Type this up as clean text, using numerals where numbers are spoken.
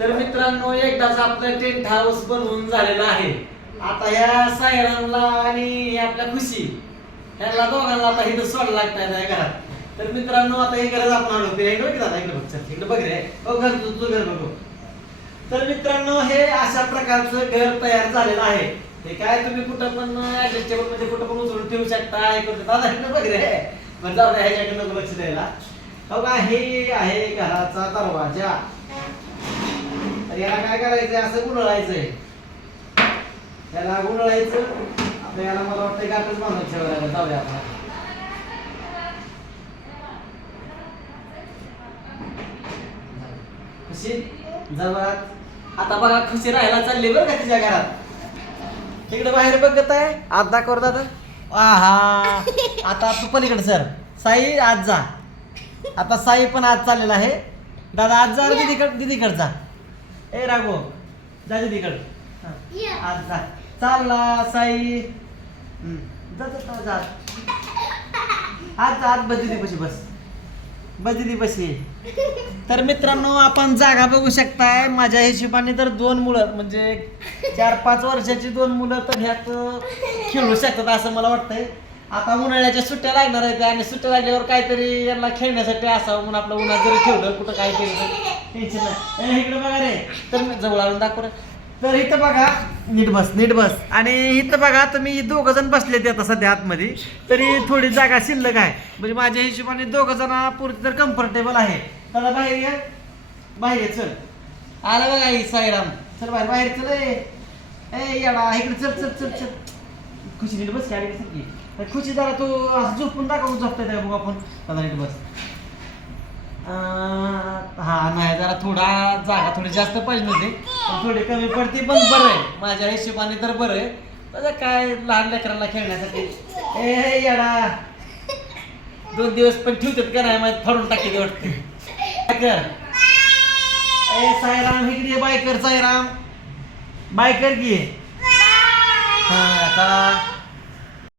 तर मित्रांनो एकदाच आपलं टेंट हाऊस बनवून झालेलं आहे. आता ह्या सायरांना आणि आपल्या खुशी ह्याला दोघांना आता इथं सोडलं लागतं नाही घरात. तर मित्रांनो आता हे घरच आपण आलो इकडे बघ दादा, इकडे बघ, चल इकडे बघ रे, बघ घर तुझं घर बघू. तर मित्रांनो हे अशा प्रकारचं घर तयार झालेलं आहे. हे काय तुम्ही कुठं पण ऍडजस्टेबल म्हणजे कुठं पण उचलून ठेवू शकता. हे करू शकता. दादा इकडे बघ रे, बरं जाऊ द्या ह्याच्याकडे नको लक्ष द्यायला. बघा हे आहे घराचा दरवाजा. तर याला काय करायचंय, असं गुंडाळायचंय, याला गुंडाळायचं. आता याला मला वाटतं गाठच बांधून ठेवायला जाऊया आपण. खुशी जवळ आता बघा खुशी राहायला चालली बरं का तिच्या घरात. तिकडे बाहेर बघत आहे, आज दाखव दादा. आहा आता तू पलीकडे सर, साई आज जा. आता साई पण आज चाललेला आहे. दादा आज जा, दीदीकडे जा. ए राघव जा दीदीकडे, आज जा. चालला साई, जा जा जा. आज आज बस दीदी पशी बस, बस दीदी पशी. तर मित्रांनो आपण जागा बघू शकताय. माझ्या हिशोबाने तर 2 मुलं म्हणजे 4-5 वर्षाची 2 मुलं तर ह्यात खेळू शकतात असं मला वाटतंय. आता उन्हाळ्याच्या सुट्ट्या लागणार आहेत आणि सुट्ट्या लागल्यावर काहीतरी यांना खेळण्यासाठी असावं म्हणून आपलं उन्हात जरी ठेवलं कुठं काय केलं तर टेन्शन नाही. इकडे बघा रे, तर जवळ आणून दाखव. तर इथं बघा, नीट बस नीट बस. आणि इथं बघा तुम्ही 2 जण बसले ते आता सध्या आतमध्ये, तरी थोडी जागा शिल्लक आहे. म्हणजे माझ्या हिशोबाने 2 जण पुरती तर कम्फर्टेबल आहे. त्याला बाहेर ये, बाहेर ये, चल. आला बघा ही साईराम, चल बाहेर बाहेर चल. ए याडा इकडे चल चल चल चल. खुशी नीट बस, गाडी की खुशी जरा तू असं झोपून दाखवून झोपताय त्या बघू आपण. त्याला नीट बस. हा नाही जरा थोडा जागा थोडी जास्त पाहिजे होती, पण थोडी कमी पडते, पण बरं आहे माझ्या हिशोबाने तर बरं आहे. त्याचं काय लहान लेकरांना खेळण्यासाठी. ए येडा 2 दिवस पण ठेवतात का नाही माहिती, फाडून टाकी वाटते. ए साईराम इकडे ये, बायकर साईराम, बायकर की. हा आता